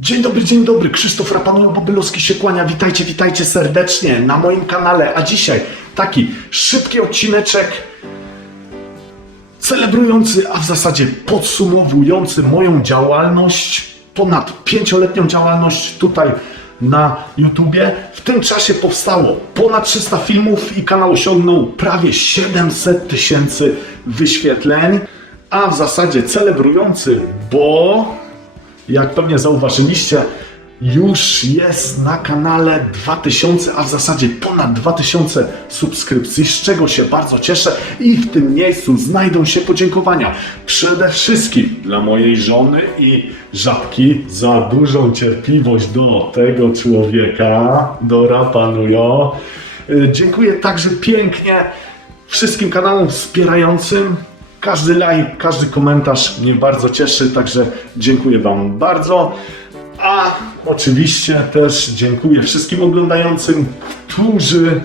Dzień dobry, dzień dobry. Krzysztof Rapanulo Bobylowski się kłania. Witajcie, witajcie serdecznie na moim kanale. A dzisiaj taki szybki odcineczek celebrujący, a w zasadzie podsumowujący moją działalność, ponad pięcioletnią działalność tutaj na YouTubie. W tym czasie powstało ponad 300 filmów i kanał osiągnął prawie 700 tysięcy wyświetleń, a w zasadzie celebrujący, bo jak pewnie zauważyliście, już jest na kanale 2000, a w zasadzie ponad 2000 subskrypcji, z czego się bardzo cieszę i w tym miejscu znajdą się podziękowania przede wszystkim dla mojej żony i żabki za dużą cierpliwość do tego człowieka, do Rapanujo. Y, Dziękuję także pięknie wszystkim kanałom wspierającym. Każdy like, każdy komentarz mnie bardzo cieszy, także dziękuję Wam bardzo. A oczywiście też dziękuję wszystkim oglądającym, którzy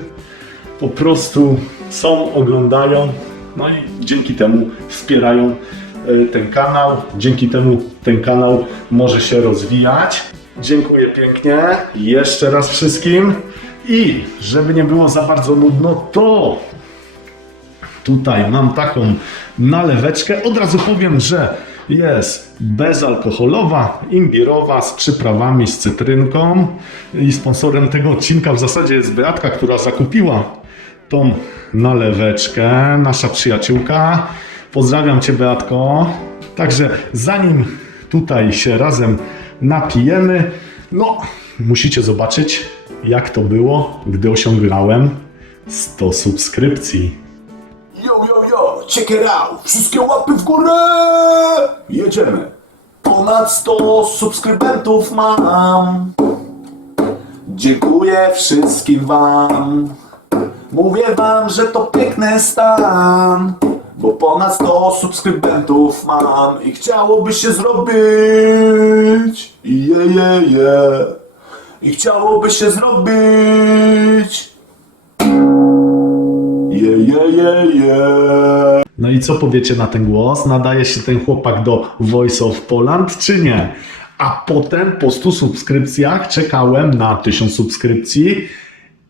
po prostu są, oglądają, no i dzięki temu wspierają e, ten kanał. Dzięki temu ten kanał może się rozwijać. Dziękuję pięknie jeszcze raz wszystkim. I żeby nie było za bardzo nudno, to Tutaj mam taką naleweczkę. Od razu powiem, że jest bezalkoholowa, imbirowa, z przyprawami, z cytrynką. I sponsorem tego odcinka w zasadzie jest Beatka, która zakupiła tą naleweczkę, nasza przyjaciółka. Pozdrawiam Cię, Beatko. Także zanim tutaj się razem napijemy, no musicie zobaczyć, jak to było, gdy osiągnąłem 100 subskrypcji. Check it out! Wszystkie łapy w górę! Jedziemy! Ponad 100 subskrybentów mam. Dziękuję wszystkim wam. Mówię wam, że to piękny stan. Bo ponad 100 subskrybentów mam i chciałoby się zrobić. Je, je, je. I chciałoby się zrobić. Je, je, je, je. No i co powiecie na ten głos? Nadaje się ten chłopak do Voice of Poland, czy nie? A potem po 100 subskrypcjach czekałem na 1000 subskrypcji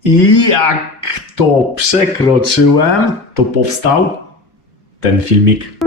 i jak to przekroczyłem, to powstał ten filmik.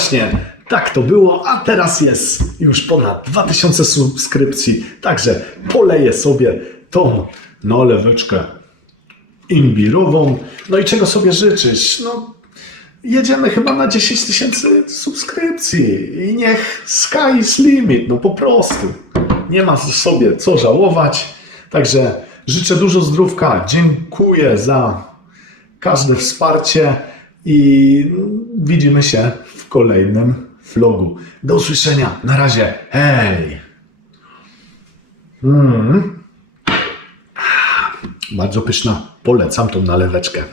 Właśnie, tak to było, a teraz jest już ponad 2000 subskrypcji, także poleję sobie tą naleweczkę imbirową. No i czego sobie życzysz? No, jedziemy chyba na 10 tysięcy subskrypcji i niech sky is limit, no po prostu. Nie ma sobie co żałować, także życzę dużo zdrówka, dziękuję za każde wsparcie i widzimy się w kolejnym vlogu. Do usłyszenia. Na razie. Hej. Mm. Bardzo pyszna. Polecam tą naleweczkę.